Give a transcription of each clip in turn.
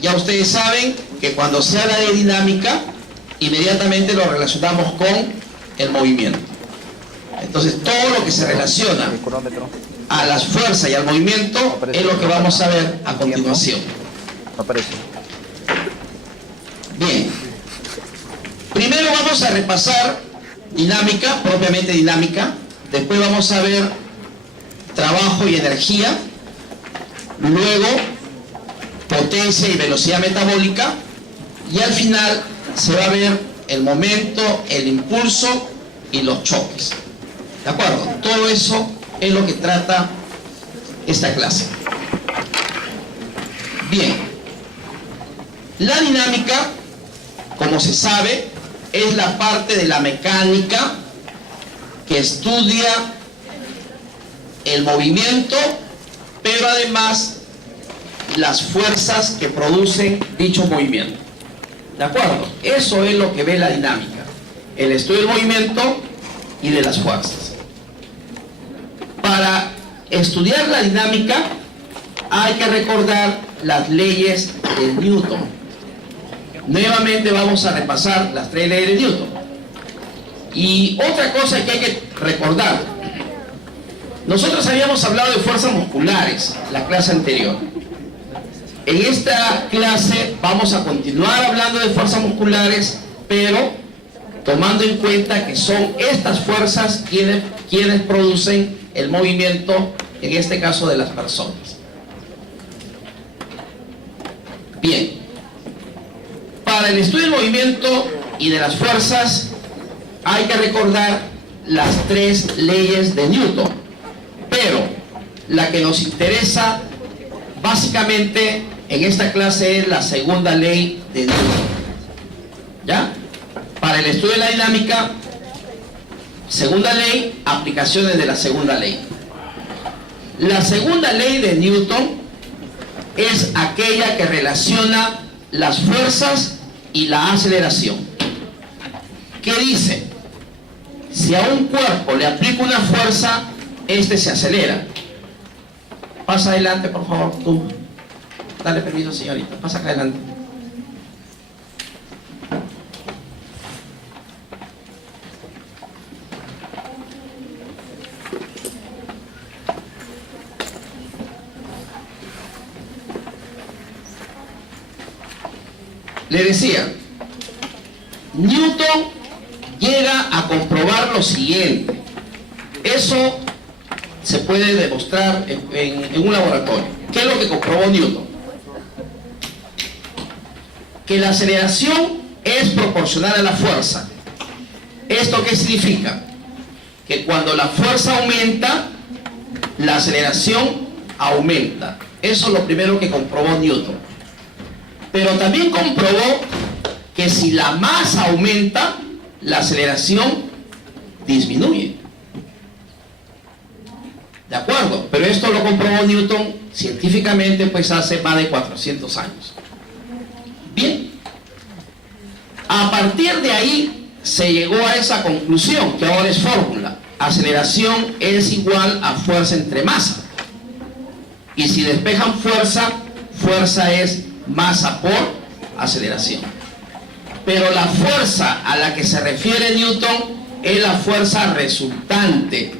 ya ustedes saben que cuando se habla de dinámica, inmediatamente lo relacionamos con el movimiento. Entonces, todo lo que se relaciona a las fuerzas y al movimiento es lo que vamos a ver a continuación. Bien. Primero vamos a repasar dinámica, propiamente dinámica. Después vamos a ver trabajo y energía. Luego, potencia y velocidad metabólica. Y al final se va a ver el momento, el impulso y los choques. ¿De acuerdo? Todo eso es lo que trata esta clase. Bien. La dinámica, como se sabe, es la parte de la mecánica que estudia el movimiento, pero además las fuerzas que producen dicho movimiento. ¿De acuerdo? Eso es lo que ve la dinámica. El estudio del movimiento y de las fuerzas. Para estudiar la dinámica hay que recordar las leyes de Newton. Nuevamente vamos a repasar las 3 leyes de Newton. Y otra cosa que hay que recordar. Nosotros habíamos hablado de fuerzas musculares la clase anterior. En esta clase vamos a continuar hablando de fuerzas musculares, pero tomando en cuenta que son estas fuerzas quienes producen el movimiento, en este caso de las personas. Bien. Para el estudio del movimiento y de las fuerzas hay que recordar las 3 leyes de Newton, pero la que nos interesa básicamente en esta clase es la segunda ley de Newton. ¿Ya? Para el estudio de la dinámica, segunda ley, aplicaciones de la segunda ley. La segunda ley de Newton es aquella que relaciona las fuerzas y la aceleración. ¿Qué dice? Si a un cuerpo le aplico una fuerza, este se acelera. Pasa adelante, por favor, tú. Dale permiso, señorita. Pasa acá adelante. Le decía, Newton llega a comprobar lo siguiente. Eso se puede demostrar en un laboratorio. ¿Qué es lo que comprobó Newton? Que la aceleración es proporcional a la fuerza. ¿Esto qué significa? Que cuando la fuerza aumenta, la aceleración aumenta. Eso es lo primero que comprobó Newton. Pero también comprobó que si la masa aumenta, la aceleración disminuye. ¿De acuerdo? Pero esto lo comprobó Newton científicamente pues hace más de 400 años. Bien. A partir de ahí se llegó a esa conclusión, que ahora es fórmula. Aceleración es igual a fuerza entre masa. Y si despejan fuerza, fuerza es masa por aceleración. Pero la fuerza a la que se refiere Newton es la fuerza resultante.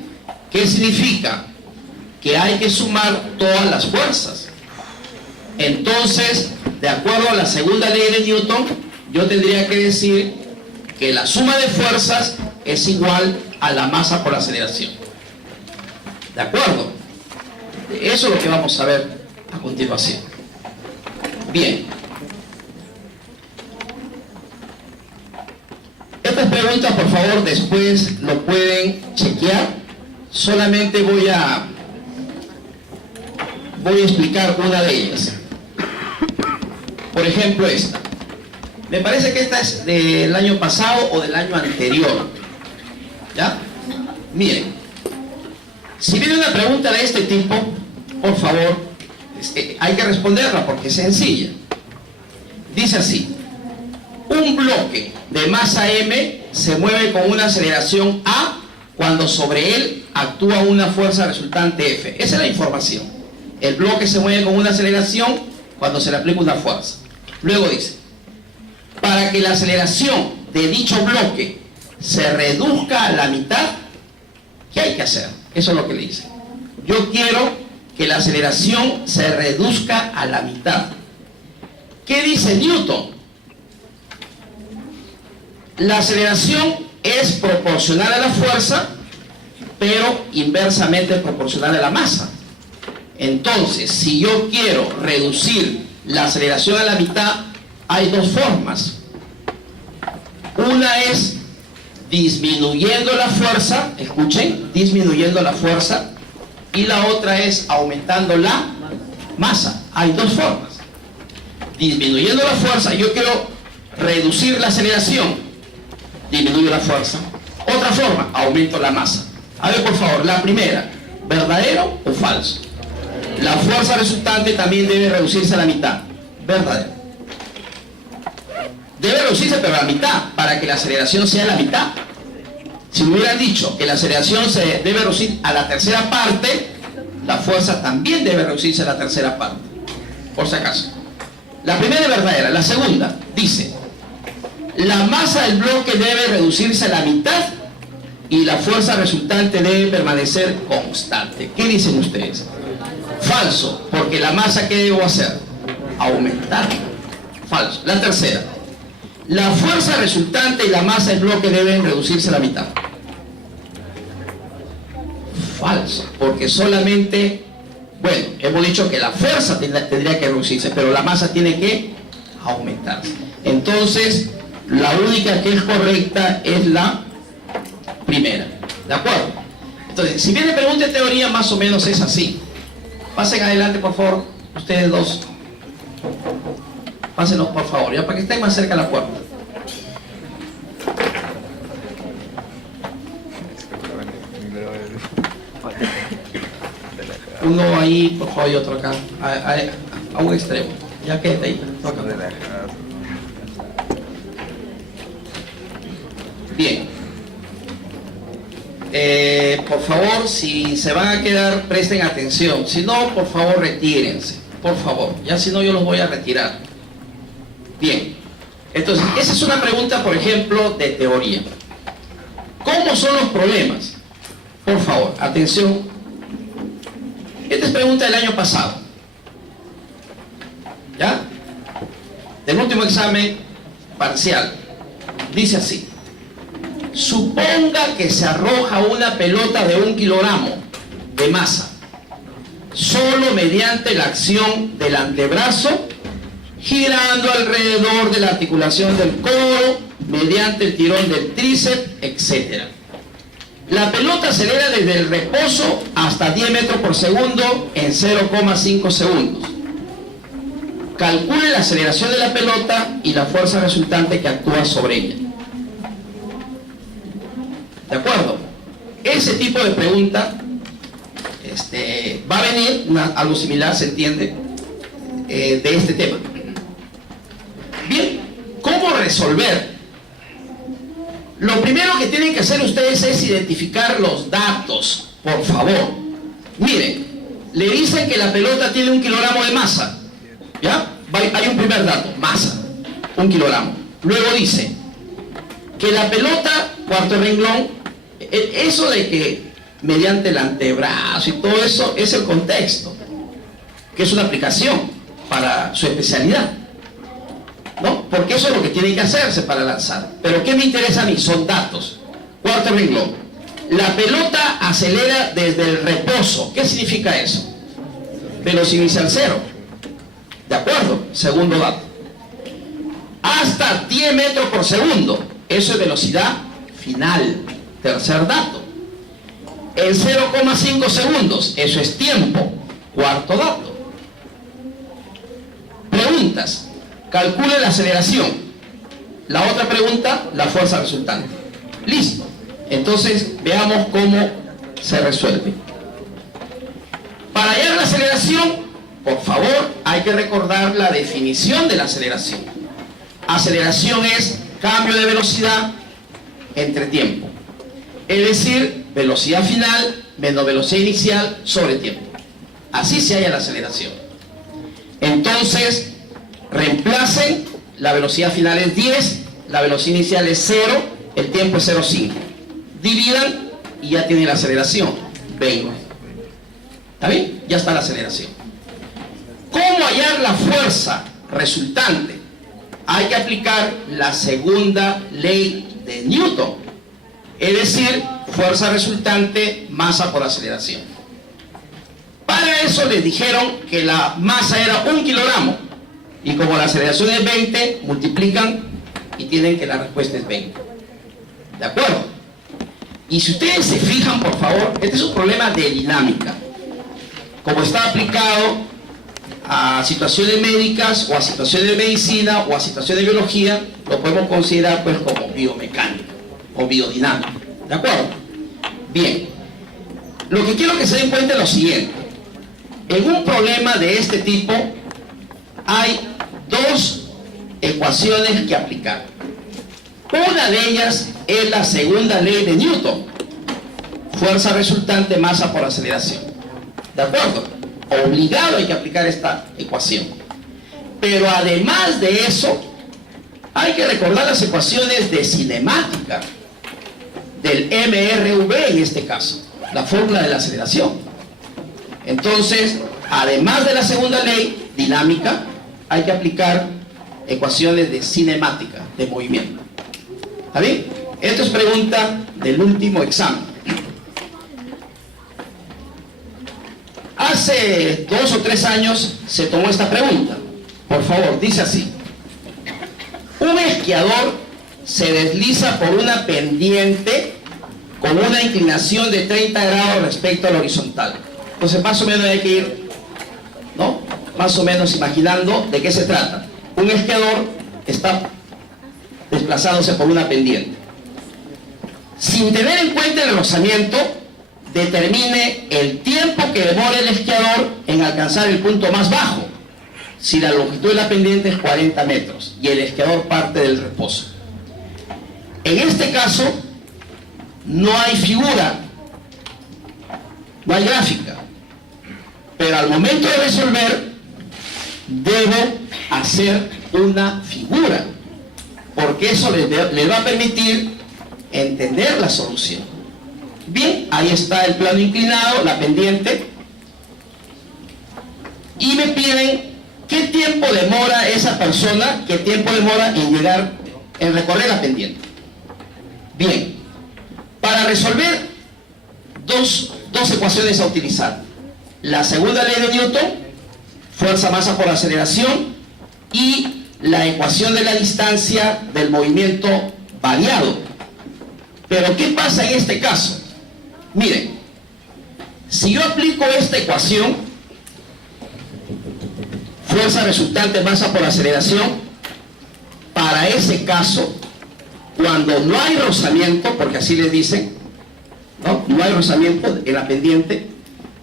¿Qué significa? Que hay que sumar todas las fuerzas. Entonces, de acuerdo a la segunda ley de Newton, yo tendría que decir que la suma de fuerzas es igual a la masa por aceleración. ¿De acuerdo? Eso es lo que vamos a ver a continuación. Bien. Estas preguntas, por favor, después lo pueden chequear. Solamente voy a explicar una de ellas. Por ejemplo, esta. Me parece que esta es del año pasado o del año anterior. ¿Ya? Miren. Si viene una pregunta de este tipo, por favor, hay que responderla porque es sencilla. Dice así: un bloque de masa m se mueve con una aceleración a cuando sobre él actúa una fuerza resultante F. Esa es la información. El bloque se mueve con una aceleración cuando se le aplica una fuerza. Luego dice, para que la aceleración de dicho bloque se reduzca a la mitad, ¿qué hay que hacer? Eso es lo que le dice. Yo quiero que la aceleración se reduzca a la mitad. ¿Qué dice Newton? La aceleración es proporcional a la fuerza, pero inversamente proporcional a la masa. Entonces, si yo quiero reducir la aceleración a la mitad, hay dos formas. Una es disminuyendo la fuerza, escuchen, disminuyendo la fuerza, y la otra es aumentando la masa. Hay dos formas. Disminuyendo la fuerza, yo quiero reducir la aceleración, disminuyo la fuerza. Otra forma, aumento la masa. A ver, por favor, la primera, ¿verdadero o falso? La fuerza resultante también debe reducirse a la mitad. Verdadero. Debe reducirse, pero a la mitad, para que la aceleración sea la mitad. Si me hubieran dicho que la aceleración se debe reducir a la tercera parte, la fuerza también debe reducirse a la tercera parte, por si acaso. La primera es verdadera. La segunda dice, la masa del bloque debe reducirse a la mitad y la fuerza resultante debe permanecer constante. ¿Qué dicen ustedes? Falso, porque la masa, ¿qué debo hacer? Aumentar. Falso. La tercera, la fuerza resultante y la masa del bloque deben reducirse a la mitad. Falso, porque solamente, bueno, hemos dicho que la fuerza tendría que reducirse, pero la masa tiene que aumentarse. Entonces, la única que es correcta es la primera. ¿De acuerdo? Entonces, si viene pregunta de teoría, más o menos es así. Pasen adelante, por favor, ustedes dos. Pásenos, por favor, ya para que estén más cerca de la puerta. Uno ahí, por favor, y otro acá. A un extremo. Ya que está ahí. Toca. Bien. Por favor, si se van a quedar, presten atención. Si no, por favor, retírense. Por favor. Ya si no, yo los voy a retirar. Bien. Entonces, esa es una pregunta, por ejemplo, de teoría. ¿Cómo son los problemas? Por favor, atención. Esta es pregunta del año pasado. ¿Ya? Del último examen parcial. Dice así. Suponga que se arroja una pelota de 1 kilogramo de masa, solo mediante la acción del antebrazo, girando alrededor de la articulación del codo, mediante el tirón del tríceps, etc. La pelota acelera desde el reposo hasta 10 metros por segundo en 0,5 segundos. Calcule la aceleración de la pelota y la fuerza resultante que actúa sobre ella. ¿De acuerdo? Ese tipo de pregunta va a venir, algo similar, se entiende, de este tema. Bien, ¿cómo resolver? Lo primero que tienen que hacer ustedes es identificar los datos, por favor. Miren, le dicen que la pelota tiene 1 kilogramo de masa. ¿Ya? Hay un primer dato, masa, 1 kilogramo. Luego dice que la pelota, cuarto renglón, eso de que mediante el antebrazo y todo eso es el contexto, que es una aplicación para su especialidad, ¿no? Porque eso es lo que tiene que hacerse para lanzar. Pero ¿qué me interesa a mí? Son datos. Cuarto renglón, la pelota acelera desde el reposo. ¿Qué significa eso? Velocidad inicial 0. ¿De acuerdo? Segundo dato. Hasta 10 metros por segundo. Eso es velocidad final. Tercer dato. En 0,5 segundos. Eso es tiempo. Cuarto dato. Preguntas. Calcule la aceleración. La otra pregunta, la fuerza resultante. Listo. Entonces, veamos cómo se resuelve. Para hallar la aceleración, por favor, hay que recordar la definición de la aceleración. Aceleración es cambio de velocidad entre tiempo. Es decir, velocidad final menos velocidad inicial sobre tiempo. Así se halla la aceleración. Entonces, reemplacen, la velocidad final es 10, la velocidad inicial es 0, el tiempo es 0,5. Dividan y ya tienen la aceleración, 20. ¿Está bien? Ya está la aceleración. ¿Cómo hallar la fuerza resultante? Hay que aplicar la segunda ley de Newton, es decir, fuerza resultante, masa por aceleración. Para eso les dijeron que la masa era 1 kilogramo, y como la aceleración es 20, multiplican y tienen que la respuesta es 20. ¿De acuerdo? Y si ustedes se fijan, por favor, este es un problema de dinámica. Como está aplicado a situaciones médicas, o a situaciones de medicina, o a situaciones de biología, lo podemos considerar pues como biomecánica o biodinámica. ¿De acuerdo? Bien. Lo que quiero que se den cuenta es lo siguiente. En un problema de este tipo hay dos ecuaciones que aplicar. Una de ellas es la segunda ley de Newton, fuerza resultante, masa por aceleración. ¿De acuerdo? Obligado hay que aplicar esta ecuación. Pero además de eso, hay que recordar las ecuaciones de cinemática, del MRV en este caso, la fórmula de la aceleración. Entonces, además de la segunda ley dinámica, hay que aplicar ecuaciones de cinemática, de movimiento. ¿Está bien? Esto es pregunta del último examen. Hace 2 o 3 años se tomó esta pregunta. Por favor, dice así: un esquiador se desliza por una pendiente con una inclinación de 30 grados respecto al horizontal. Entonces más o menos hay que ir, ¿no?, más o menos imaginando de qué se trata. Un esquiador está desplazándose por una pendiente. Sin tener en cuenta el rozamiento, determine el tiempo que demora el esquiador en alcanzar el punto más bajo, si la longitud de la pendiente es 40 metros y el esquiador parte del reposo. En este caso, no hay figura, no hay gráfica, pero al momento de resolver, debo hacer una figura, porque eso les va a permitir entender la solución. Bien, ahí está el plano inclinado, la pendiente, y me piden qué tiempo demora esa persona, qué tiempo demora en recorrer la pendiente. Bien, para resolver dos ecuaciones a utilizar: la segunda ley de Newton, fuerza masa por aceleración, y la ecuación de la distancia del movimiento variado. Pero ¿qué pasa en este caso? Miren, si yo aplico esta ecuación, fuerza resultante, masa por aceleración, para ese caso, cuando no hay rozamiento, porque así les dicen, no hay rozamiento en la pendiente,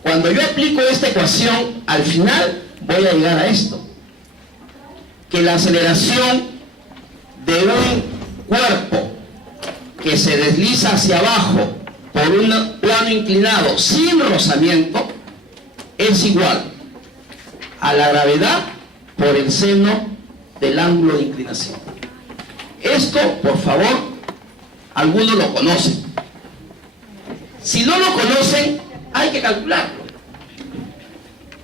cuando yo aplico esta ecuación, al final voy a llegar a esto: que la aceleración de un cuerpo que se desliza hacia abajo por un plano inclinado sin rozamiento es igual a la gravedad por el seno del ángulo de inclinación. Esto, por favor, algunos lo conocen. Si no lo conocen, hay que calcularlo.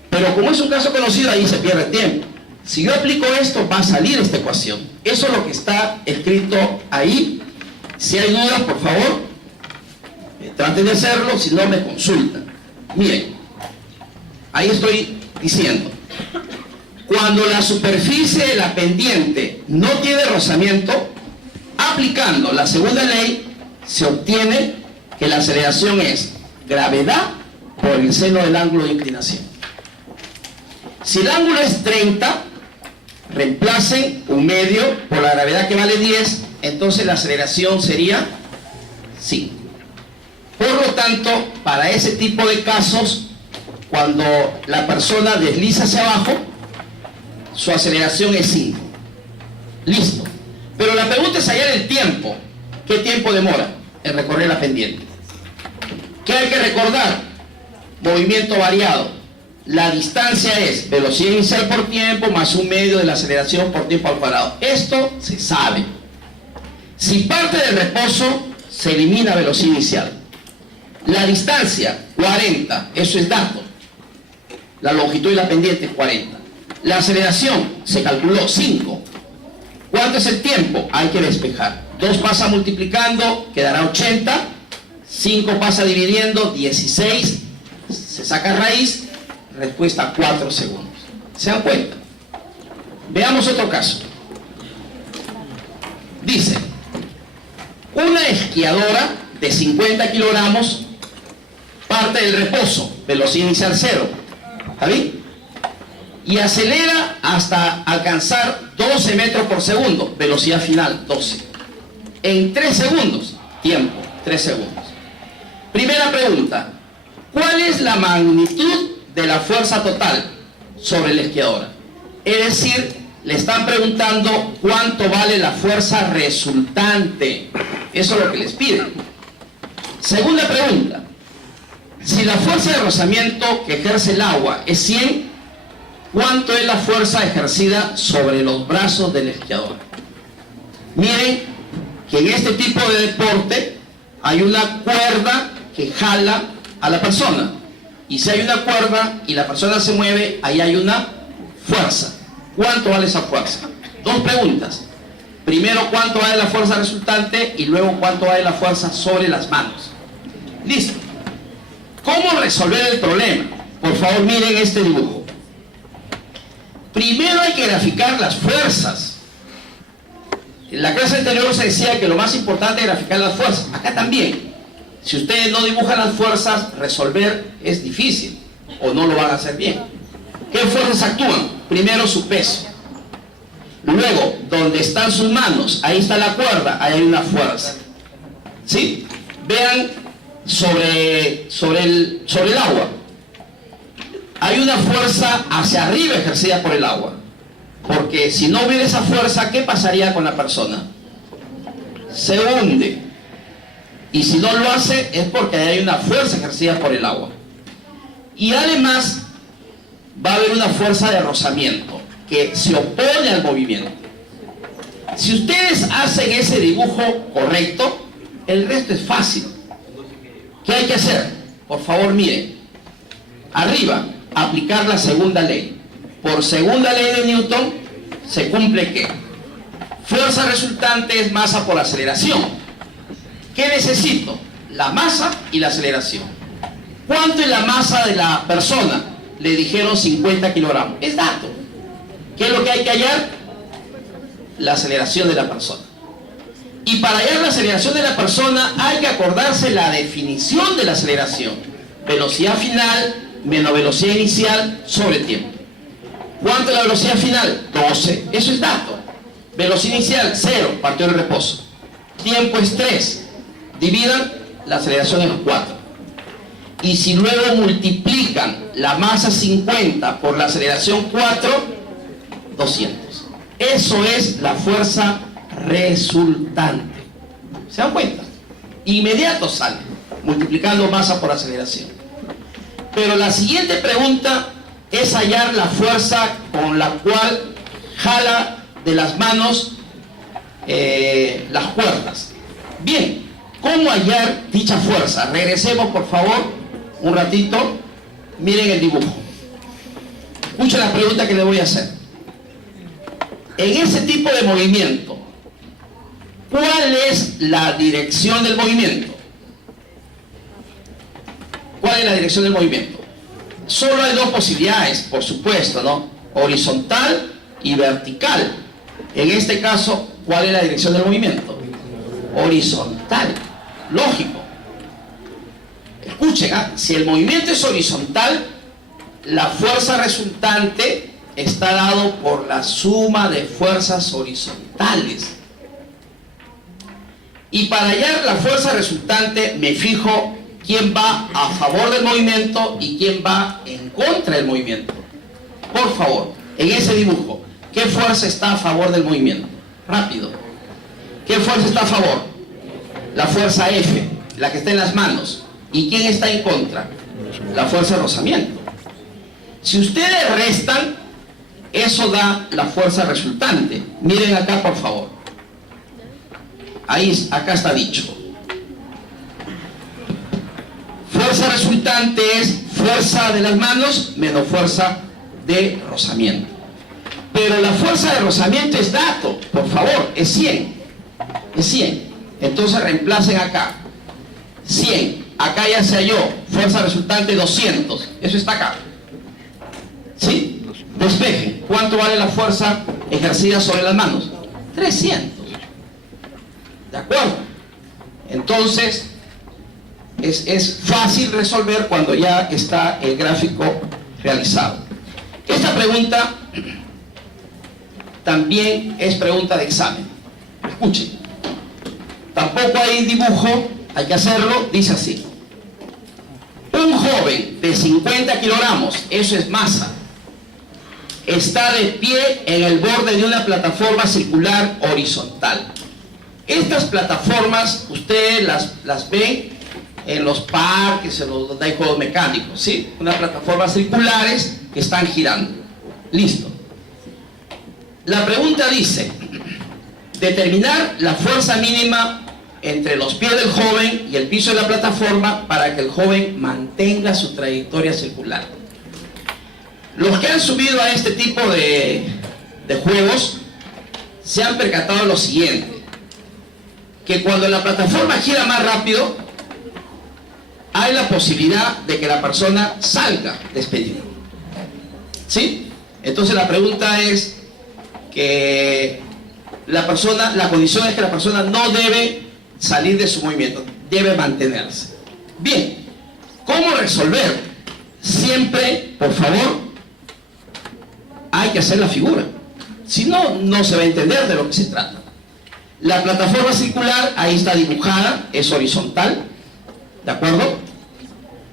Pero como es un caso conocido, ahí se pierde tiempo. Si yo aplico esto, va a salir esta ecuación. Eso es lo que está escrito ahí. Si hay dudas, por favor, traten de hacerlo, si no me consultan. Miren, ahí estoy diciendo: cuando la superficie de la pendiente no tiene rozamiento, aplicando la segunda ley, se obtiene que la aceleración es gravedad por el seno del ángulo de inclinación. Si el ángulo es 30, reemplacen un medio por la gravedad, que vale 10, entonces la aceleración sería 5. Por lo tanto, para ese tipo de casos, cuando la persona desliza hacia abajo, su aceleración es 5. Listo. Pero la pregunta es hallar el tiempo. ¿Qué tiempo demora en recorrer la pendiente? ¿Qué hay que recordar? Movimiento variado. La distancia es velocidad inicial por tiempo más 1/2 de la aceleración por tiempo al cuadrado. Esto se sabe. Si parte del reposo, se elimina velocidad inicial. La distancia, 40, eso es dato. La longitud y la pendiente es 40. La aceleración, se calculó 5. ¿Cuánto es el tiempo? Hay que despejar. 2 pasa multiplicando, quedará 80. 5 pasa dividiendo, 16. Se saca raíz, respuesta 4 segundos. ¿Se dan cuenta? Veamos otro caso. Dice, una esquiadora de 50 kilogramos parte del reposo, velocidad inicial 0, ¿está bien? Y acelera hasta alcanzar 12 metros por segundo, velocidad final 12. En 3 segundos, tiempo, 3 segundos. Primera pregunta, ¿cuál es la magnitud de la fuerza total sobre la esquiadora? Es decir, le están preguntando cuánto vale la fuerza resultante. Eso es lo que les piden. Segunda pregunta, si la fuerza de rozamiento que ejerce el agua es 100, ¿cuánto es la fuerza ejercida sobre los brazos del esquiador? Miren que en este tipo de deporte hay una cuerda que jala a la persona. Y si hay una cuerda y la persona se mueve, ahí hay una fuerza. ¿Cuánto vale esa fuerza? 2 preguntas. Primero, ¿cuánto vale la fuerza resultante? Y luego, ¿cuánto vale la fuerza sobre las manos? Listo. ¿Cómo resolver el problema? Por favor, miren este dibujo. Primero hay que graficar las fuerzas. En la clase anterior se decía que lo más importante es graficar las fuerzas. Acá también. Si ustedes no dibujan las fuerzas, resolver es difícil o no lo van a hacer bien. ¿Qué fuerzas actúan? Primero su peso. Luego, donde están sus manos, ahí está la cuerda, ahí hay una fuerza. ¿Sí? Vean sobre el agua. Hay una fuerza hacia arriba ejercida por el agua. Porque si no hubiera esa fuerza, ¿qué pasaría con la persona? Se hunde. Y si no lo hace, es porque hay una fuerza ejercida por el agua. Y además, va a haber una fuerza de rozamiento que se opone al movimiento. Si ustedes hacen ese dibujo correcto, el resto es fácil. ¿Qué hay que hacer? Por favor, miren. Arriba, aplicar la segunda ley. Por segunda ley de Newton, se cumple ¿qué? Fuerza resultante es masa por aceleración. ¿Qué necesito? La masa y la aceleración. ¿Cuánto es la masa de la persona? Le dijeron 50 kilogramos. Es dato. ¿Qué es lo que hay que hallar? La aceleración de la persona. Y para hallar la aceleración de la persona hay que acordarse la definición de la aceleración. Velocidad final menos velocidad inicial sobre tiempo. ¿Cuánto es la velocidad final? 12. Eso es dato. Velocidad inicial, 0, partió el reposo. Tiempo es 3. Dividan, la aceleración es 4. Y si luego multiplican la masa 50 por la aceleración 4, 200. Eso es la fuerza resultante. ¿Se dan cuenta? Inmediato sale, multiplicando masa por aceleración. Pero la siguiente pregunta es hallar la fuerza con la cual jala de las manos las cuerdas. Bien, ¿cómo hallar dicha fuerza? Regresemos, por favor, un ratito. Miren el dibujo. Escuchen la pregunta que le voy a hacer. En ese tipo de movimiento, ¿cuál es la dirección del movimiento? ¿Cuál es la dirección del movimiento? Solo hay 2 posibilidades, por supuesto, ¿no? Horizontal y vertical. En este caso, ¿cuál es la dirección del movimiento? Horizontal. Lógico. Escuchen, si el movimiento es horizontal, la fuerza resultante está dado por la suma de fuerzas horizontales. Y para hallar la fuerza resultante, me fijo quién va a favor del movimiento y quién va en contra del movimiento. Por favor, en ese dibujo, ¿qué fuerza está a favor del movimiento? Rápido. ¿Qué fuerza está a favor? La fuerza F, la que está en las manos. ¿Y quién está en contra? La fuerza de rozamiento. Si ustedes restan, eso da la fuerza resultante. Miren acá, por favor. Ahí, acá está dicho. Fuerza resultante es fuerza de las manos menos fuerza de rozamiento. Pero la fuerza de rozamiento es dato, por favor, es 100. Es 100. Entonces reemplacen acá. 100. Acá ya se halló. Fuerza resultante 200. Eso está acá. ¿Sí? Despeje. ¿Cuánto vale la fuerza ejercida sobre las manos? 300. ¿De acuerdo? Entonces, es fácil resolver cuando ya está el gráfico realizado. Esta pregunta también es pregunta de examen. Escuchen. Tampoco hay dibujo, hay que hacerlo, dice así. Un joven de 50 kilogramos, eso es masa, está de pie en el borde de una plataforma circular horizontal. Estas plataformas ustedes las ven en los parques, donde hay juegos mecánicos, ¿sí? Unas plataformas circulares que están girando. Listo. La pregunta dice, determinar la fuerza mínima entre los pies del joven y el piso de la plataforma para que el joven mantenga su trayectoria circular. Los que han subido a este tipo de juegos se han percatado de lo siguiente, que cuando la plataforma gira más rápido, hay la posibilidad de que la persona salga despedida. ¿Sí? Entonces la pregunta es que la condición es que la persona no debe salir de su movimiento, debe mantenerse. Bien, ¿cómo resolver? Siempre, por favor, hay que hacer la figura. Si no, no se va a entender de lo que se trata. La plataforma circular, ahí está dibujada, es horizontal, ¿de acuerdo?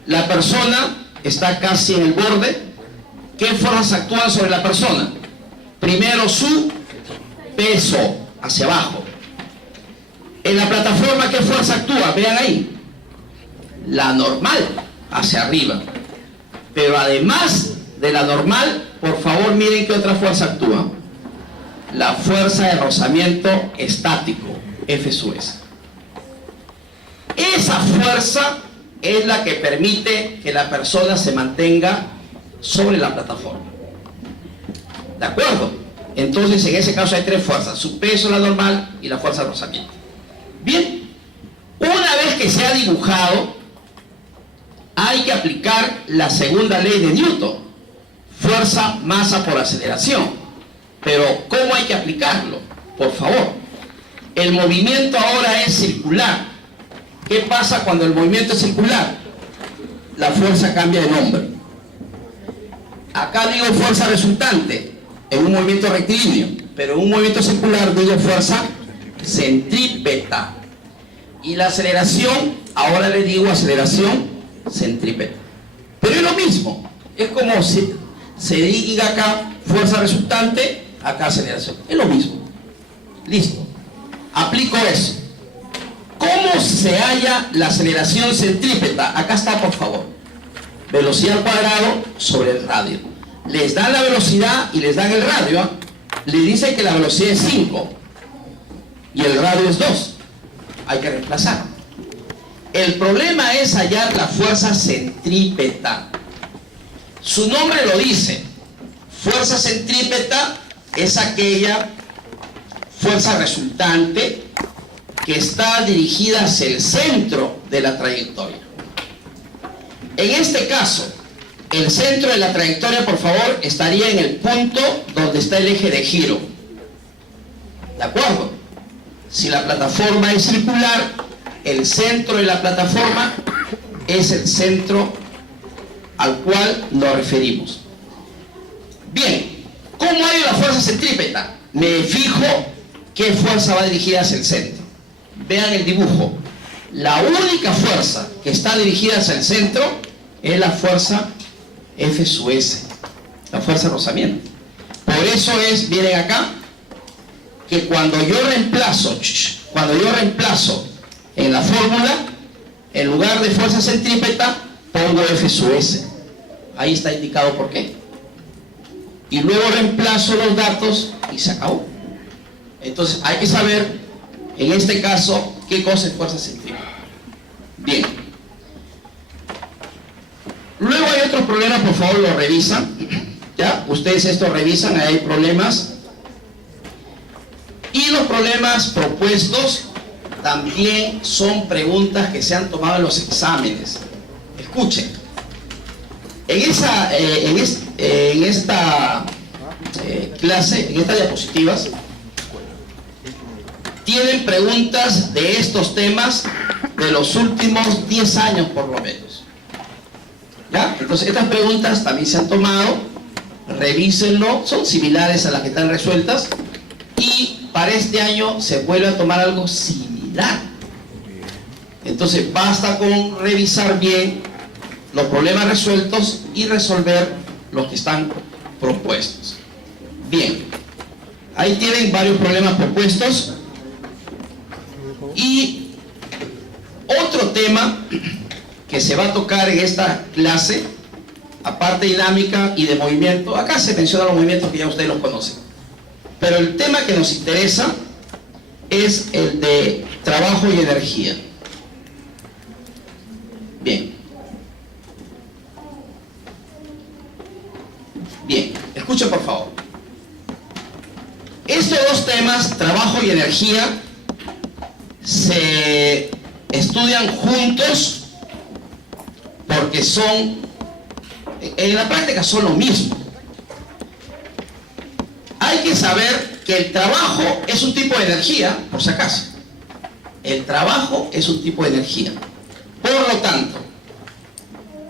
La persona está casi en el borde. ¿Qué fuerzas actúan sobre la persona? Primero su peso hacia abajo. En la plataforma, ¿qué fuerza actúa? Vean ahí. La normal, hacia arriba. Pero además de la normal, por favor miren qué otra fuerza actúa. La fuerza de rozamiento estático, F sub S. Esa fuerza es la que permite que la persona se mantenga sobre la plataforma. ¿De acuerdo? Entonces en ese caso hay tres fuerzas: su peso, la normal y la fuerza de rozamiento. Bien, una vez que se ha dibujado, hay que aplicar la segunda ley de Newton: fuerza, masa por aceleración. Pero ¿cómo hay que aplicarlo? Por favor, el movimiento ahora es circular. ¿Qué pasa cuando el movimiento es circular? La fuerza cambia de nombre. Acá digo fuerza resultante en un movimiento rectilíneo, pero en un movimiento circular digo fuerza centrípeta. Y la aceleración, ahora le digo aceleración centrípeta. Pero es lo mismo, es como si se diga acá fuerza resultante, acá aceleración, es lo mismo. Listo, aplico eso. ¿Cómo se halla la aceleración centrípeta? Acá está, por favor. Velocidad al cuadrado sobre el radio. Les dan la velocidad y les dan el radio, ¿eh? Le dicen que la velocidad es 5 y el radio es 2. Hay que reemplazar. El problema es hallar la fuerza centrípeta. Su nombre lo dice. Fuerza centrípeta es aquella fuerza resultante que está dirigida hacia el centro de la trayectoria. En este caso, el centro de la trayectoria, por favor, estaría en el punto donde está el eje de giro. ¿De acuerdo? Si la plataforma es circular, el centro de la plataforma es el centro al cual nos referimos. Bien, ¿cómo hay la fuerza centrípeta? Me fijo qué fuerza va dirigida hacia el centro. Vean el dibujo. La única fuerza que está dirigida hacia el centro es la fuerza F sub S, la fuerza de rozamiento. Por eso es, miren acá, que cuando yo reemplazo en la fórmula, en lugar de fuerza centrípeta, pongo F sub S. Ahí está indicado por qué. y luego reemplazo los datos y se acabó. Entonces hay que saber, en este caso, qué cosa es fuerza centrífuga. Bien. Luego hay otros problemas, por favor lo revisan. ¿Ya? Ustedes esto revisan, ahí hay problemas. Y los problemas propuestos también son preguntas que se han tomado en los exámenes. Escuchen. En esta clase, en estas diapositivas, tienen preguntas de estos temas de los últimos 10 años por lo menos. ¿Ya? Entonces estas preguntas también se han tomado, revísenlo, son similares a las que están resueltas, y para este año se vuelve a tomar algo similar. Entonces basta con revisar bien los problemas resueltos y resolver los que están propuestos. Bien, ahí tienen varios problemas propuestos. Y otro tema que se va a tocar en esta clase, aparte de dinámica y de movimiento, acá se mencionan los movimientos que ya ustedes los conocen, pero el tema que nos interesa es el de trabajo y energía. Bien. Bien, escuchen por favor. Estos dos temas, trabajo y energía, se estudian juntos porque son, en la práctica son lo mismo. Hay que saber que el trabajo es un tipo de energía, por si acaso. El trabajo es un tipo de energía. Por lo tanto,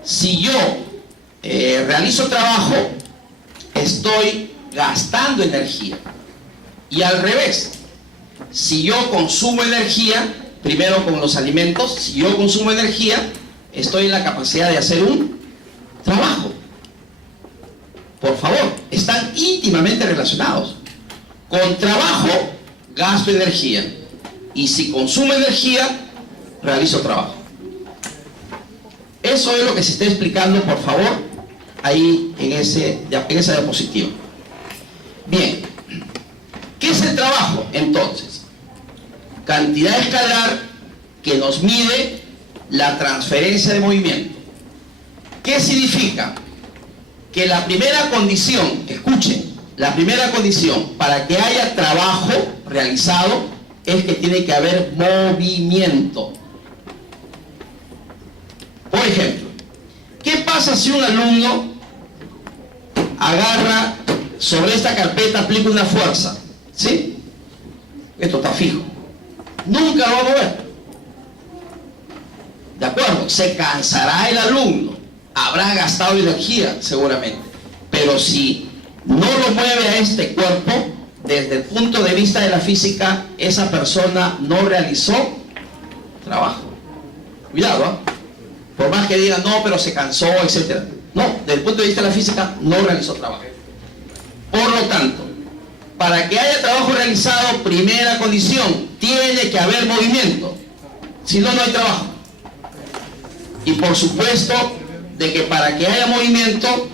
si yo realizo trabajo, estoy gastando energía. Y al revés, si yo consumo energía, primero con los alimentos, si yo consumo energía, estoy en la capacidad de hacer un trabajo. Por favor, están íntimamente relacionados. Con trabajo, gasto energía. Y si consumo energía, realizo trabajo. Eso es lo que se está explicando, por favor, ahí en esa diapositiva. Bien, ¿qué es el trabajo? Entonces, cantidad escalar que nos mide la transferencia de movimiento. ¿Qué significa? Que la primera condición, escuchen, la primera condición para que haya trabajo realizado es que tiene que haber movimiento. Por ejemplo, ¿qué pasa si un alumno agarra sobre esta carpeta, aplica una fuerza? ¿Sí? Esto está fijo. Nunca lo va a mover. ¿De acuerdo? Se cansará el alumno. Habrá gastado energía, seguramente. Pero si no lo mueve a este cuerpo, desde el punto de vista de la física, esa persona no realizó trabajo. Cuidado, ¿eh? Por más que digan, no, pero se cansó, etc. No, desde el punto de vista de la física, no realizó trabajo. Por lo tanto, para que haya trabajo realizado, primera condición, tiene que haber movimiento. Si no, no hay trabajo. Y por supuesto, de que para que haya movimiento,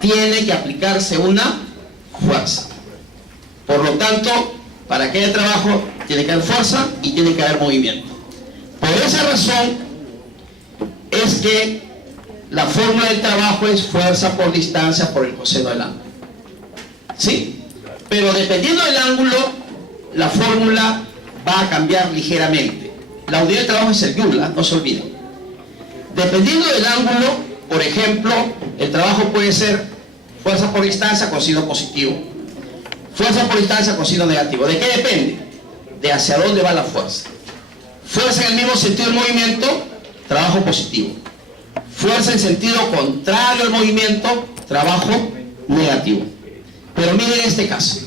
tiene que aplicarse una fuerza. Por lo tanto, para que haya trabajo, tiene que haber fuerza y tiene que haber movimiento. Por esa razón, es que la fórmula del trabajo es fuerza por distancia por el coseno del ángulo. ¿Sí? Pero dependiendo del ángulo, la fórmula va a cambiar ligeramente. La unidad de trabajo es el joule, no se olviden. Dependiendo del ángulo, por ejemplo, el trabajo puede ser fuerza por distancia con signo positivo, fuerza por distancia con signo negativo. ¿De qué depende? De hacia dónde va la fuerza. Fuerza en el mismo sentido del movimiento, trabajo positivo. Fuerza en sentido contrario al movimiento, trabajo negativo. Pero miren este caso.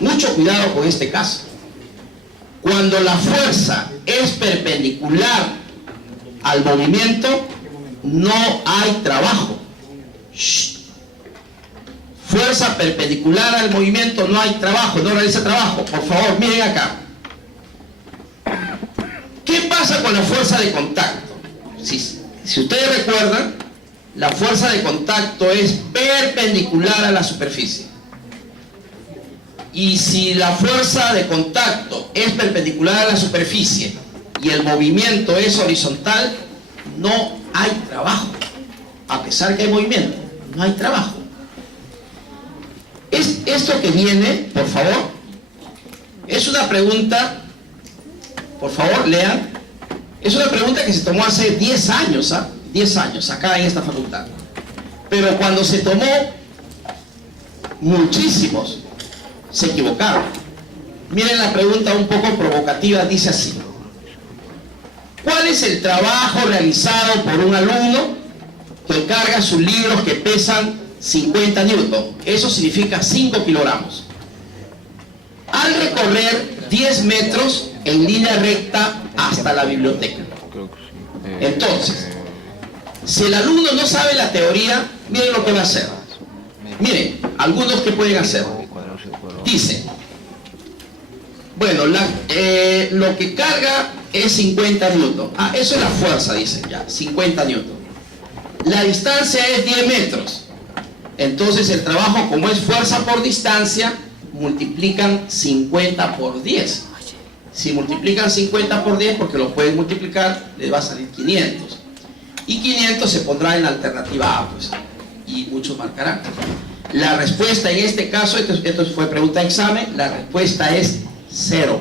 Mucho cuidado con este caso. Cuando la fuerza es perpendicular al movimiento, no hay trabajo. Shh. Fuerza perpendicular al movimiento, no hay trabajo, no realiza trabajo. Por favor, miren acá. ¿Qué pasa con la fuerza de contacto? Si ustedes recuerdan, la fuerza de contacto es perpendicular a la superficie. Y si la fuerza de contacto es perpendicular a la superficie y el movimiento es horizontal, no hay trabajo. A pesar que hay movimiento, no hay trabajo. Esto que viene, por favor, es una pregunta, por favor, lean. Es una pregunta que se tomó hace 10 años, 10 años, acá en esta facultad. Pero cuando se tomó, muchísimos se equivocaron. Miren la pregunta un poco provocativa, dice así: ¿cuál es el trabajo realizado por un alumno que carga sus libros que pesan 50 newton? Eso significa 5 kilogramos. Al recorrer 10 metros en línea recta hasta la biblioteca. Entonces, si el alumno no sabe la teoría, miren lo que va a hacer. Miren, algunos que pueden hacer. Dice, bueno, lo que carga es 50 newton. Eso es la fuerza, dicen ya, 50 newton. La distancia es 10 metros. Entonces el trabajo, como es fuerza por distancia, multiplican 50 por 10. Si multiplican 50 por 10, porque lo pueden multiplicar, les va a salir 500. Y 500 se pondrá en la alternativa A, pues, y muchos marcarán. La respuesta en este caso, esto fue pregunta de examen, la respuesta es 0.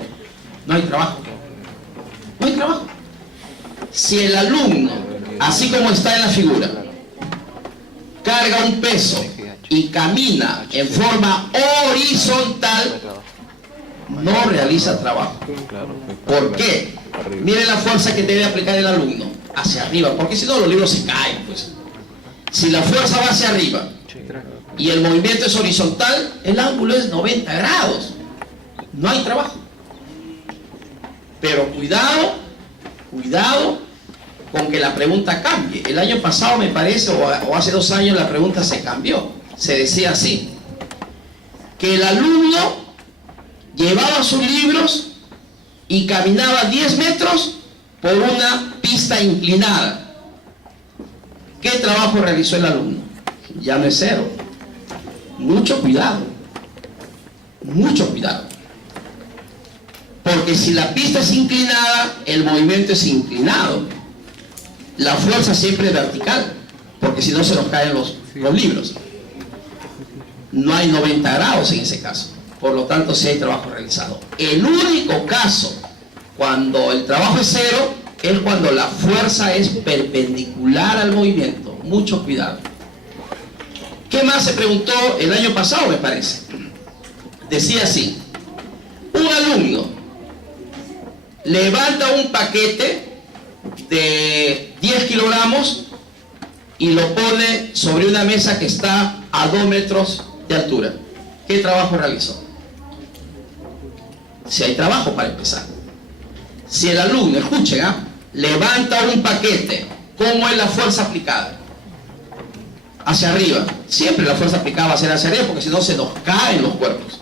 No hay trabajo. No hay trabajo. Si el alumno, así como está en la figura, carga un peso y camina en forma horizontal, no realiza trabajo. ¿Por qué? Miren la fuerza que debe aplicar el alumno hacia arriba, porque si no los libros se caen, pues. Si la fuerza va hacia arriba y el movimiento es horizontal, el ángulo es 90 grados. No hay trabajo. Pero cuidado con que la pregunta cambie. El año pasado, me parece, o hace 2 años, la pregunta se cambió. Se decía así: que el alumno llevaba sus libros y caminaba 10 metros por una pista inclinada. ¿Qué trabajo realizó el alumno? Ya no es 0. Mucho cuidado. Mucho cuidado. Porque si la pista es inclinada, el movimiento es inclinado. La fuerza siempre es vertical, porque si no se nos caen los libros. No hay 90 grados en ese caso. Por lo tanto, sí hay trabajo realizado. El único caso cuando el trabajo es 0 es cuando la fuerza es perpendicular al movimiento. Mucho cuidado. ¿Qué más se preguntó el año pasado, me parece? Decía así: un alumno levanta un paquete de 10 kilogramos y lo pone sobre una mesa que está a 2 metros de altura. ¿Qué trabajo realizó? Si hay trabajo, para empezar. Si el alumno, escuchen, levanta un paquete, ¿cómo es la fuerza aplicada? Hacia arriba. Siempre la fuerza aplicada va a ser hacia arriba, porque si no se nos caen los cuerpos.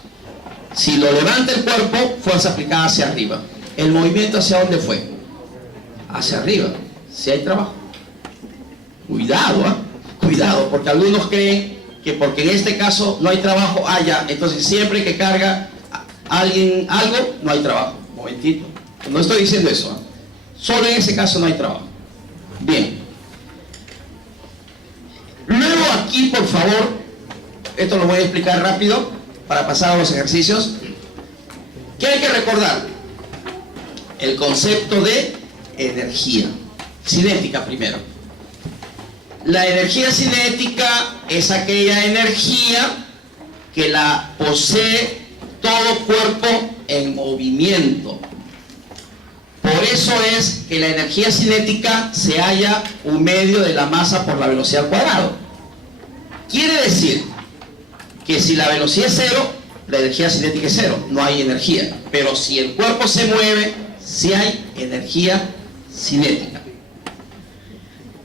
Si lo levanta el cuerpo, fuerza aplicada hacia arriba. ¿El movimiento hacia dónde fue? Hacia arriba. Si hay trabajo. Cuidado, cuidado, porque algunos creen que porque en este caso no hay trabajo, ya, entonces siempre que carga alguien algo, no hay trabajo. Momentito. No estoy diciendo eso. Solo en ese caso no hay trabajo. Bien. Luego aquí, por favor, esto lo voy a explicar rápido para pasar a los ejercicios. ¿Qué hay que recordar? El concepto de energía cinética primero. La energía cinética es aquella energía que la posee todo cuerpo en movimiento. Por eso es que la energía cinética se halla un medio de la masa por la velocidad al cuadrado. Quiere decir que si la velocidad es 0, la energía cinética es 0, no hay energía. Pero si el cuerpo se mueve, sí hay energía cinética.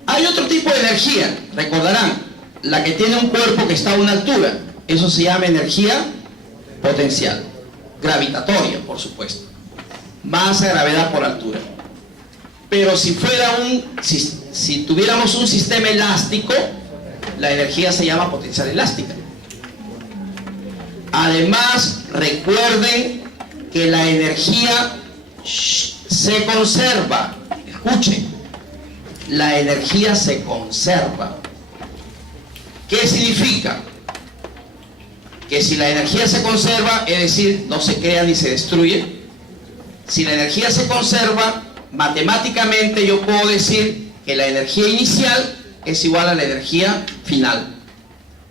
Hay otro tipo de energía, recordarán, la que tiene un cuerpo que está a una altura. Eso se llama energía potencial, gravitatoria, por supuesto. Masa, gravedad por altura. Pero si tuviéramos un sistema elástico, la energía se llama potencial elástica. Además, recuerden que la energía se conserva. Escuchen, la energía se conserva. ¿Qué significa? Que si la energía se conserva, es decir, no se crea ni se destruye. Si la energía se conserva, matemáticamente yo puedo decir que la energía inicial es igual a la energía final,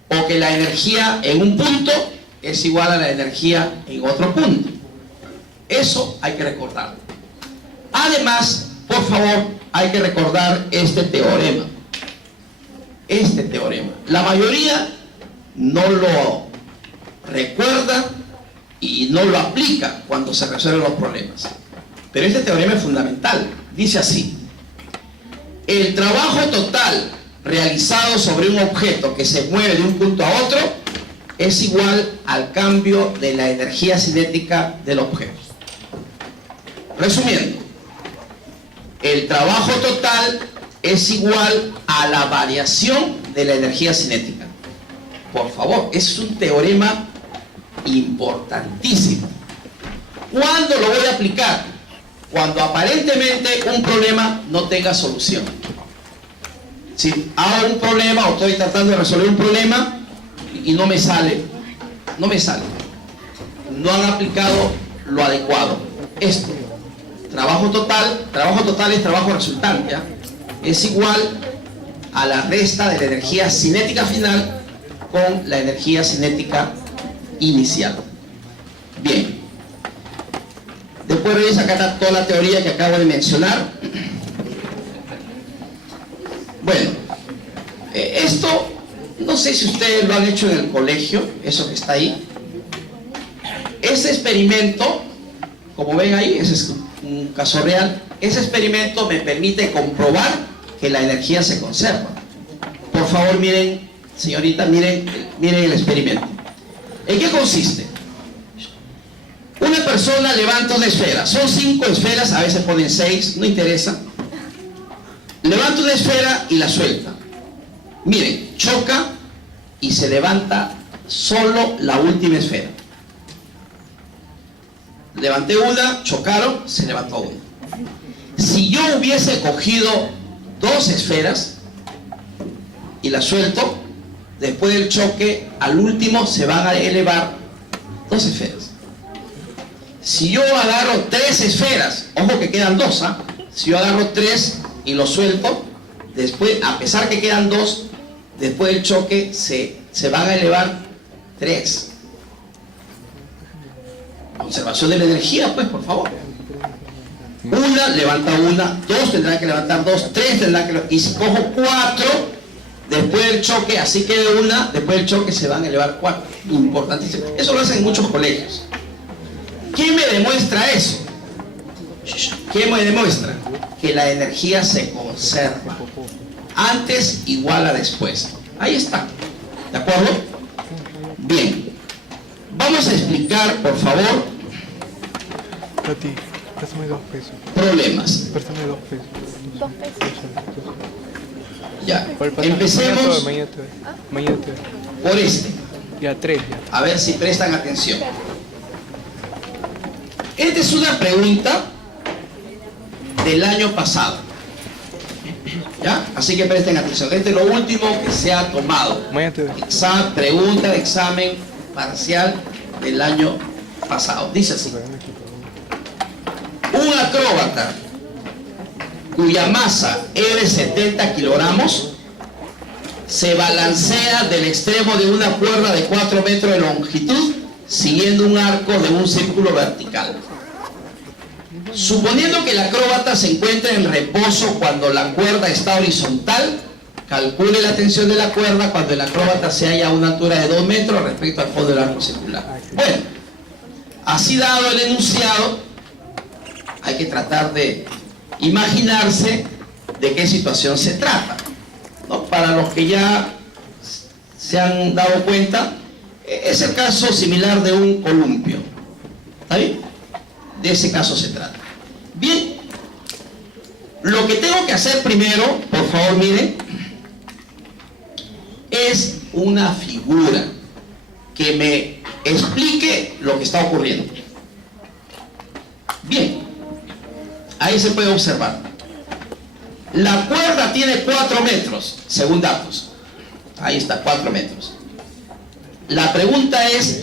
o que la energía en un punto es igual a la energía en otro punto. Eso hay que recordar. Además, por favor, hay que recordar este teorema. Este teorema. La mayoría no lo recuerda y no lo aplica cuando se resuelven los problemas. Pero este teorema es fundamental. Dice así: el trabajo total realizado sobre un objeto que se mueve de un punto a otro es igual al cambio de la energía cinética del objeto. Resumiendo, el trabajo total es igual a la variación de la energía cinética. Por favor, es un teorema importantísimo. ¿Cuándo lo voy a aplicar? Cuando aparentemente un problema no tenga solución. Si hago un problema o estoy tratando de resolver un problema y no me sale, no han aplicado lo adecuado. Esto, trabajo total es trabajo resultante, ¿ya? Es igual a la resta de la energía cinética final con la energía cinética inicial. Bien, después revisa acá toda la teoría que acabo de mencionar. Bueno, esto no sé si ustedes lo han hecho en el colegio, eso que está ahí. Ese experimento, como ven ahí, ese es un caso real. Ese experimento me permite comprobar que la energía se conserva. Por favor, miren, señorita, miren el experimento. ¿En qué consiste? Una persona levanta una esfera. Son 5 esferas, a veces ponen 6, no interesa. Levanta una esfera y la suelta. Miren, choca y se levanta solo la última esfera. Levanté una, chocaron, se levantó una. Si yo hubiese cogido 2 esferas y las suelto, después del choque, al último se van a elevar 2 esferas. Si yo agarro 3 esferas, ojo que quedan 2, ¿ah? Si yo agarro 3 y lo suelto, después, a pesar que quedan 2, después del choque se van a elevar 3. Conservación de la energía, pues, por favor. Una, levanta una, 2 tendrán que levantar 2, 3 tendrán que levantar, y si cojo 4, después del choque, así quede una, después del choque se van a elevar 4. Importantísimo. Eso lo hacen en muchos colegios. ¿Qué me demuestra eso? ¿Qué me demuestra? Que la energía se conserva. Antes igual a después. Ahí está. ¿De acuerdo? Bien. Vamos a explicar, por favor, préstame 2 pesos. Problemas. Préstame 2 pesos. 2 pesos. Ya. Empecemos Mañana te doy. Mañana te doy. por este. Ya 3 ya. A ver si prestan atención. Esta es una pregunta del año pasado. ¿Ya? Así que presten atención. Este es lo último que se ha tomado. Mañana te doy. Pregunta de examen parcial del año pasado. Dice así: un acróbata cuya masa es de 70 kilogramos se balancea del extremo de una cuerda de 4 metros de longitud siguiendo un arco de un círculo vertical. Suponiendo que el acróbata se encuentra en reposo cuando la cuerda está horizontal, calcule la tensión de la cuerda cuando el acróbata se halla a una altura de 2 metros respecto al fondo del arco circular. Bueno, así dado el enunciado, hay que tratar de imaginarse de qué situación se trata, ¿no? Para los que ya se han dado cuenta, es el caso similar de un columpio. ¿Está bien? De ese caso se trata. Bien, lo que tengo que hacer primero, por favor, miren, es una figura que me explique lo que está ocurriendo. Bien, ahí se puede observar. La cuerda tiene 4 metros, según datos. Ahí está, 4 metros. La pregunta es,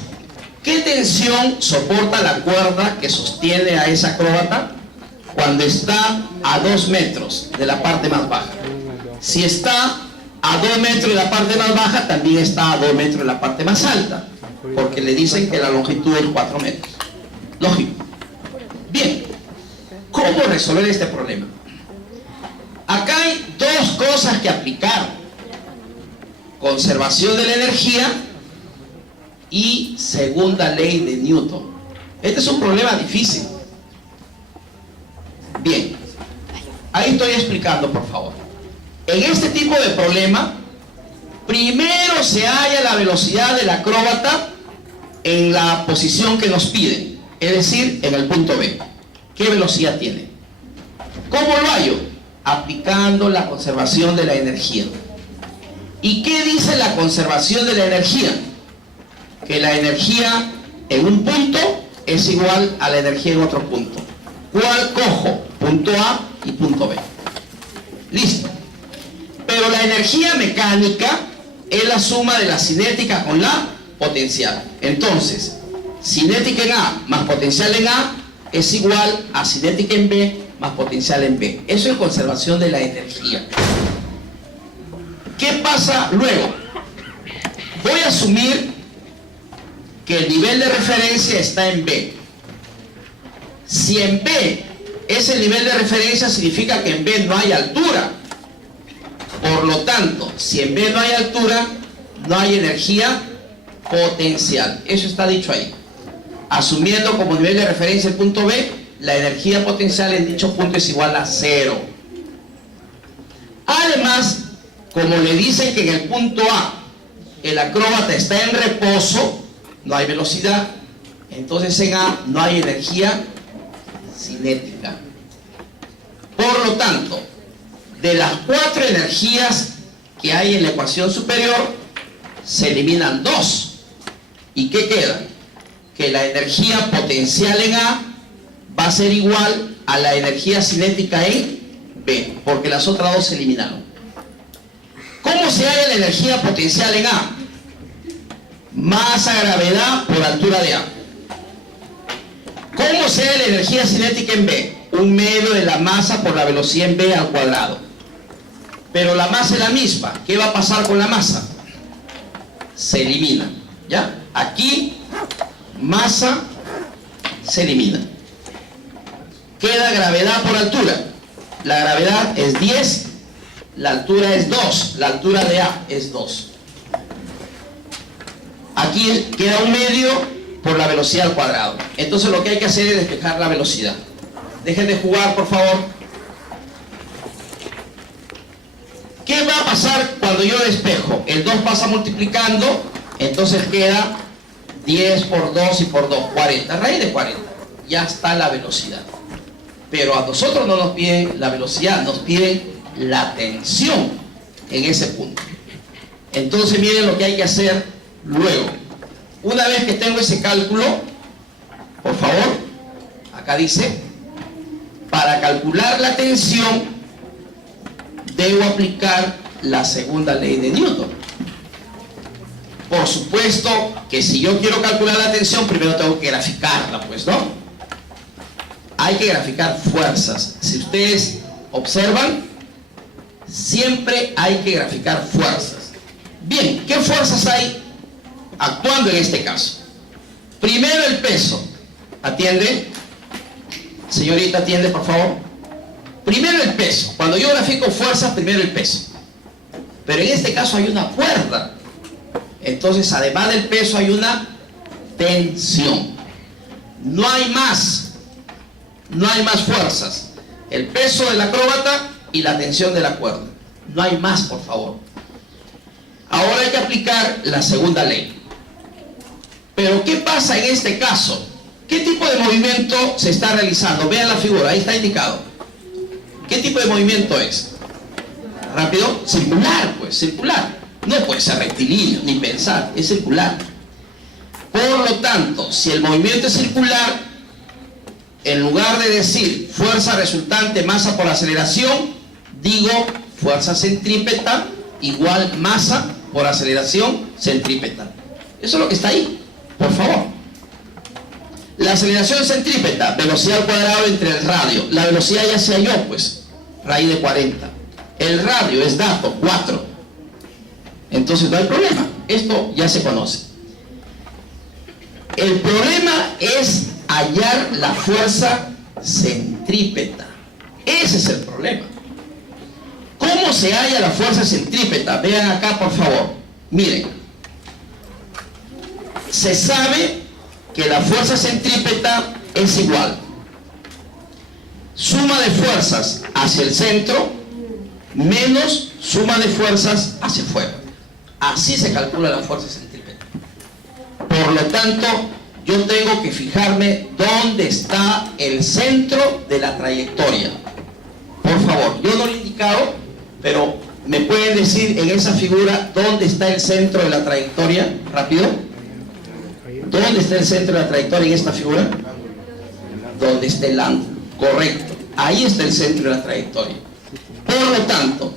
¿qué tensión soporta la cuerda que sostiene a esa acróbata cuando está a 2 metros de la parte más baja? Si está a 2 metros de la parte más baja, también está a 2 metros de la parte más alta, porque le dicen que la longitud es 4 metros. Lógico. Bien, ¿cómo resolver este problema? Acá hay 2 cosas que aplicar: conservación de la energía y segunda ley de Newton. Este es un problema difícil. Bien, ahí estoy explicando, por favor. En este tipo de problema, primero se halla la velocidad del acróbata en la posición que nos piden, es decir, en el punto B. ¿Qué velocidad tiene? ¿Cómo lo hallo? Aplicando la conservación de la energía. ¿Y qué dice la conservación de la energía? Que la energía en un punto es igual a la energía en otro punto. ¿Cuál cojo? Punto A y punto B. Listo. Pero la energía mecánica es la suma de la cinética con la potencial. Entonces, cinética en A más potencial en A es igual a cinética en B más potencial en B. Eso es conservación de la energía. ¿Qué pasa luego? Voy a asumir que el nivel de referencia está en B. Si en B es el nivel de referencia, significa que en B no hay altura. Por lo tanto, si en B no hay altura, no hay energía potencial. Eso está dicho ahí. Asumiendo como nivel de referencia el punto B, la energía potencial en dicho punto es igual a 0. Además, como le dicen que en el punto A el acróbata está en reposo, no hay velocidad, entonces en A no hay energía cinética. Por lo tanto, de las 4 energías que hay en la ecuación superior, se eliminan 2. ¿Y qué queda? Que la energía potencial en A va a ser igual a la energía cinética en B, porque las otras 2 se eliminaron. ¿Cómo se halla la energía potencial en A? Masa, gravedad por altura de A. ¿Cómo se halla la energía cinética en B? 1/2 de la masa por la velocidad en B al cuadrado. Pero la masa es la misma. ¿Qué va a pasar con la masa? Se elimina. ¿Ya? Aquí, masa se elimina. Queda gravedad por altura. La gravedad es 10, la altura es 2, la altura de A es 2. Aquí queda 1/2 por la velocidad al cuadrado. Entonces lo que hay que hacer es despejar la velocidad. Dejen de jugar, por favor. ¿Qué va a pasar cuando yo despejo? El 2 pasa multiplicando, entonces queda 10 por 2 y por 2, 40. Raíz de 40. Ya está la velocidad. Pero a nosotros no nos piden la velocidad, nos piden la tensión en ese punto. Entonces miren lo que hay que hacer luego. Una vez que tengo ese cálculo, por favor, acá dice, para calcular la tensión debo aplicar la segunda ley de Newton. Por supuesto que si yo quiero calcular la tensión, primero tengo que graficarla, pues, ¿no? Hay que graficar fuerzas. Si ustedes observan, siempre hay que graficar fuerzas. Bien, ¿qué fuerzas hay actuando en este caso? Primero el peso. ¿Atiende? Señorita, atiende, por favor. Primero el peso. Cuando yo grafico fuerzas, primero el peso. Pero en este caso hay una cuerda. Entonces, además del peso, hay una tensión. No hay más. No hay más fuerzas. El peso del acróbata y la tensión de la cuerda. No hay más, por favor. Ahora hay que aplicar la segunda ley. Pero ¿qué pasa en este caso? ¿Qué tipo de movimiento se está realizando? Vean la figura, ahí está indicado. ¿Qué tipo de movimiento es? Rápido, circular, pues, circular. No puede ser rectilíneo, ni pensar, es circular. Por lo tanto, si el movimiento es circular, en lugar de decir fuerza resultante masa por aceleración, digo fuerza centrípeta igual masa por aceleración centrípeta. Eso es lo que está ahí, por favor. La aceleración centrípeta, velocidad al cuadrado entre el radio. La velocidad ya se halló, pues, raíz de 40. El radio es dato, 4. Entonces no hay problema, esto ya se conoce. El problema es hallar la fuerza centrípeta. Ese es el problema. ¿Cómo se halla la fuerza centrípeta? Vean acá, por favor. Miren. Se sabe que la fuerza centrípeta es igual. Suma de fuerzas hacia el centro menos suma de fuerzas hacia afuera. Así se calcula la fuerza centrípeta. Por lo tanto, yo tengo que fijarme dónde está el centro de la trayectoria. Por favor, yo no lo he indicado, pero ¿me pueden decir en esa figura dónde está el centro de la trayectoria? Rápido. ¿Dónde está el centro de la trayectoria en esta figura? ¿Dónde está el ángulo? Correcto. Ahí está el centro de la trayectoria. Por lo tanto,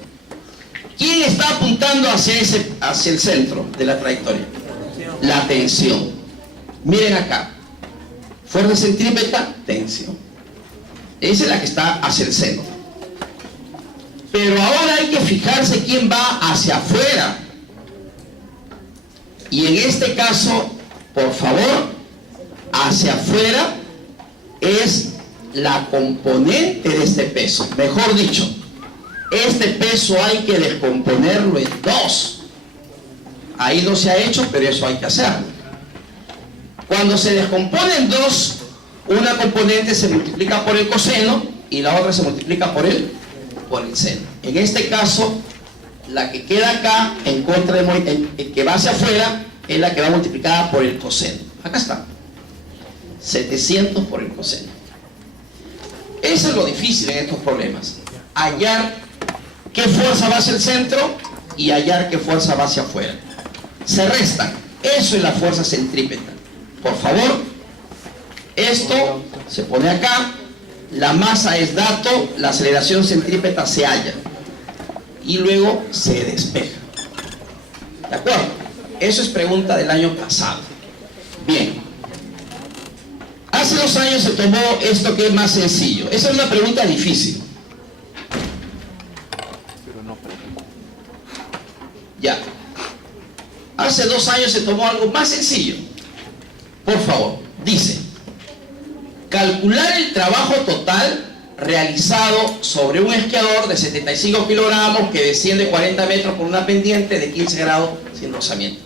¿quién está apuntando hacia el centro de la trayectoria? La tensión. Miren acá. Fuerza centrípeta, tensión. Esa es la que está hacia el centro. Pero ahora hay que fijarse quién va hacia afuera. Y en este caso, por favor, hacia afuera es la componente de este peso. Mejor dicho, este peso hay que descomponerlo en 2. Ahí no se ha hecho, pero eso hay que hacerlo. Cuando se descompone en 2, una componente se multiplica por el coseno y la otra se multiplica por el seno. En este caso, la que queda acá en contra de que va hacia afuera es la que va multiplicada por el coseno. Acá está. 700 por el coseno. Eso es lo difícil en estos problemas. Hallar qué fuerza va hacia el centro y hallar qué fuerza va hacia afuera. Se restan. Eso es la fuerza centrípeta. Por favor, esto se pone acá. La masa es dato, la aceleración centrípeta se halla. Y luego se despeja. ¿De acuerdo? Eso es pregunta del año pasado. Bien. Hace 2 años se tomó esto que es más sencillo. Esa es una pregunta difícil. Ya. Hace 2 años se tomó algo más sencillo. Por favor, dice: calcular el trabajo total realizado sobre un esquiador de 75 kilogramos que desciende 40 metros por una pendiente de 15 grados sin rozamiento.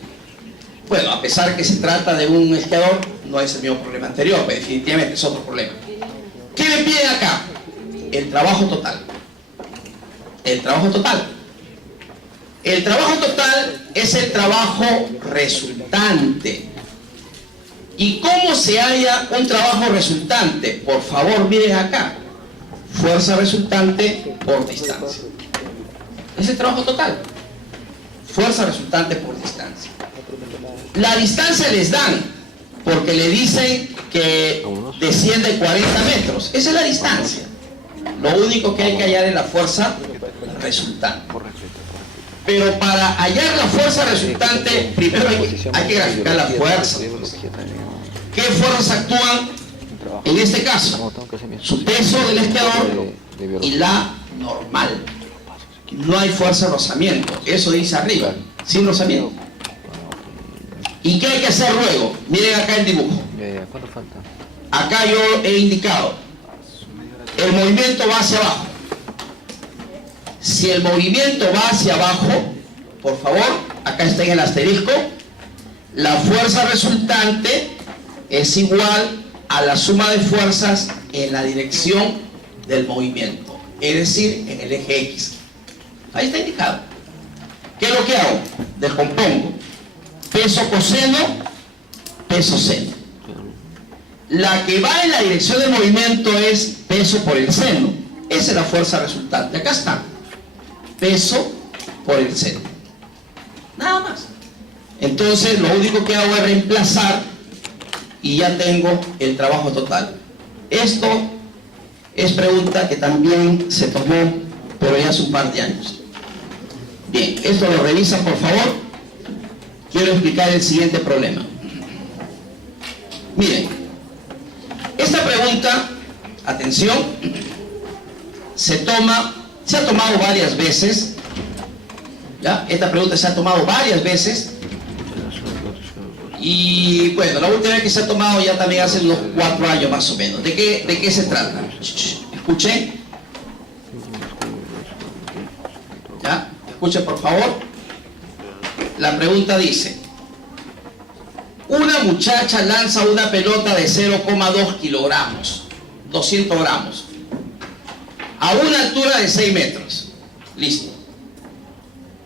Bueno, a pesar que se trata de un esquiador, no es el mismo problema anterior, pero definitivamente es otro problema. ¿Qué me piden acá? El trabajo total. El trabajo total. El trabajo total es el trabajo resultante. ¿Y cómo se halla un trabajo resultante? Por favor, miren acá. Fuerza resultante por distancia. Es el trabajo total. Fuerza resultante por distancia. La distancia les dan, porque le dicen que desciende 40 metros. Esa es la distancia. Lo único que hay que hallar es la fuerza resultante. Pero para hallar la fuerza resultante, primero hay que graficar la fuerza. ¿Qué fuerzas actúan en este caso? Su peso del esquiador y la normal. No hay fuerza de rozamiento. Eso dice arriba, sin rozamiento. ¿Y qué hay que hacer luego? Miren acá el dibujo. ¿Cuánto falta? Acá yo he indicado. El movimiento va hacia abajo. Si el movimiento va hacia abajo, por favor, acá está en el asterisco, la fuerza resultante es igual a la suma de fuerzas en la dirección del movimiento, es decir, en el eje X. Ahí está indicado. ¿Qué es lo que hago? Descompongo. Peso coseno, peso seno. La que va en la dirección del movimiento es peso por el seno. Esa es la fuerza resultante. Acá está. Peso por el centro. Nada más. Entonces lo único que hago es reemplazar y ya tengo el trabajo total. Esto es pregunta que también se tomó, pero ya hace un par de años. Bien, esto lo revisan por favor. Quiero explicar el siguiente problema. Miren, esta pregunta, atención, se ha tomado varias veces. ¿Ya? Esta pregunta se ha tomado varias veces. Y bueno, la última vez que se ha tomado ya también hace unos 4 años más o menos. ¿De qué se trata? Escuchen. ¿Ya? Escuchen por favor. La pregunta dice: una muchacha lanza una pelota de 0,2 kilogramos, 200 gramos, a una altura de 6 metros. Listo.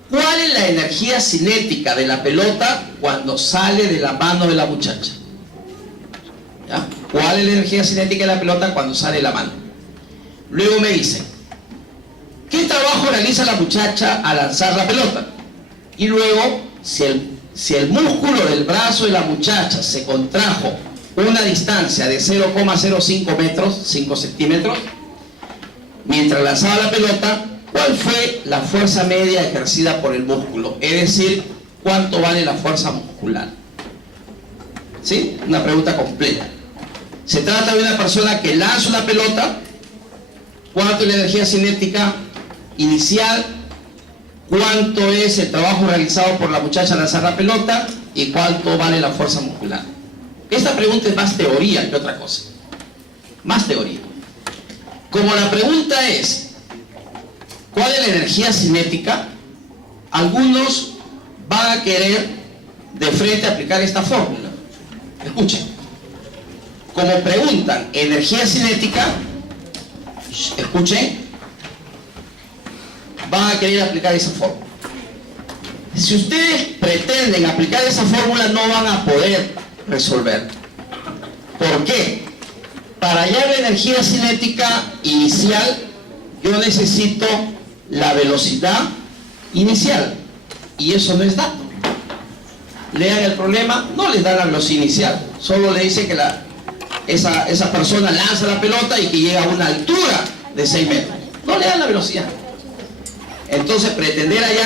¿Cuál es la energía cinética de la pelota cuando sale de la mano de la muchacha? ¿Ya? ¿Cuál es la energía cinética de la pelota cuando sale de la mano? Luego me dicen, ¿qué trabajo realiza la muchacha al lanzar la pelota? Y luego, si el músculo del brazo de la muchacha se contrajo una distancia de 0,05 metros, 5 centímetros, mientras lanzaba la pelota, ¿cuál fue la fuerza media ejercida por el músculo? Es decir, ¿cuánto vale la fuerza muscular? ¿Sí? Una pregunta completa. Se trata de una persona que lanza una pelota. ¿Cuánto es la energía cinética inicial? ¿Cuánto es el trabajo realizado por la muchacha al lanzar la pelota? ¿Y cuánto vale la fuerza muscular? Esta pregunta es más teoría que otra cosa. Más teoría. Como la pregunta es ¿cuál es la energía cinética? Algunos van a querer de frente aplicar esta fórmula. Escuchen. Como preguntan energía cinética, escuchen, van a querer aplicar esa fórmula. Si ustedes pretenden aplicar esa fórmula, no van a poder resolver. ¿Por qué? Para hallar la energía cinética inicial, yo necesito la velocidad inicial, y eso no es dato. Lean el problema, no les da la velocidad inicial, solo le dice que esa persona lanza la pelota y que llega a una altura de 6 metros. No le dan la velocidad. Entonces pretender hallar